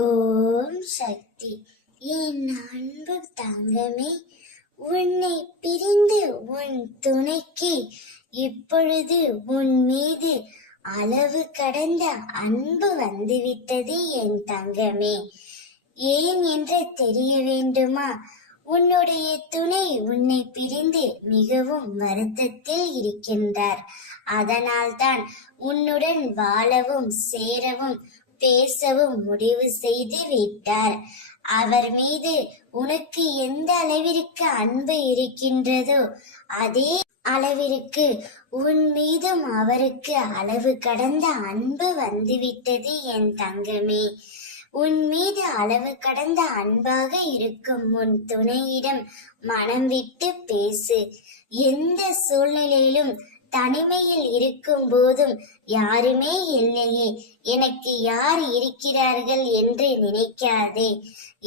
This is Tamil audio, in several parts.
ஓம் சக்தி. என் அன்பு தங்கமே, உன்னை பிரிந்து உன் துணைக்கு இப்பொழுது உன் மீது அளவு கடந்த அன்பு வந்துவிட்டது என் தங்கமே. ஏன் என்று தெரிய வேண்டுமா? உன்னுடைய துணை உன்னை பிரிந்து மிகவும் வருத்தத்தில் இருக்கின்றார். அதனால்தான் உன்னுடன் வாழவும் சேரவும் பேசவும் முடிவு செய்து விட்டார். அவர் மீது உனக்கு எந்த அளவிற்கு அன்பு இருக்கின்றதோ அதே அளவிற்கு உன் மீதும் அவருக்கு அளவு கடந்த அன்பு வந்துவிட்டது என் தங்கமே. உன் மீது அளவு கடந்த அன்பாக இருக்கும் உன் துணையிடம் மனம் விட்டு பேசு. எந்த சூழ்நிலையிலும் தனிமையில் இருக்கும் போதும் யாருமே இல்லையே, எனக்கு யார் இருக்கிறார்கள் என்று நினைக்காதே.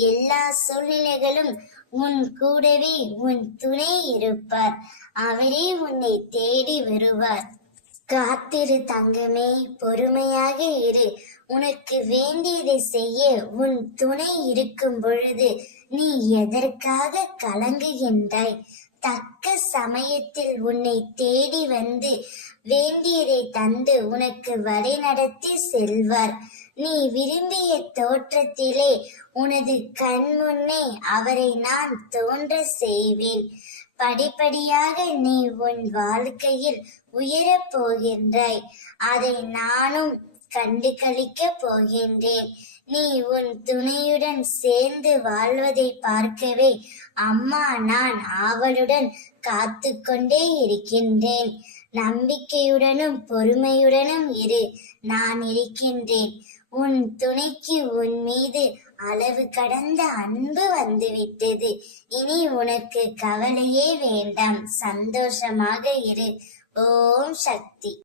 எல்லா சூழ்நிலைகளும் உன் கூடவே உன் துணை இருப்பார். அவரே உன்னை தேடி வருவார். காத்திரு தங்கமே, பொறுமையாக இரு. உனக்கு வேண்டியதை செய்ய உன் துணை இருக்கும் பொழுது நீ எதற்காக கலங்குகின்றாய்? தக்க சமயத்தில் உன்னை தேடி வந்து வேண்டியதை தந்து உனக்கு வழி நடத்தி செல்வார். நீ விரும்பிய தோற்றத்திலே உனது கண் முன்னே அவரை நான் தோன்ற செய்வேன். படிப்படியாக நீ உன் வாழ்க்கையில் உயரப் போகின்றாய். அதை நானும் கண்டு களிக்கப் போகின்றேன். நீ உன் துணையுடன் சேர்ந்து வாழ்வதை பார்க்கவே அம்மா நான் ஆவலுடன் காத்து கொண்டே இருக்கின்றேன். நம்பிக்கையுடனும் பொறுமையுடனும் இரு, நான் இருக்கின்றேன். உன் துணைக்கு உன் மீது அளவு கடந்த அன்பு வந்துவிட்டது. இனி உனக்கு கவலையே வேண்டாம், சந்தோஷமாக இரு. ஓம் சக்தி.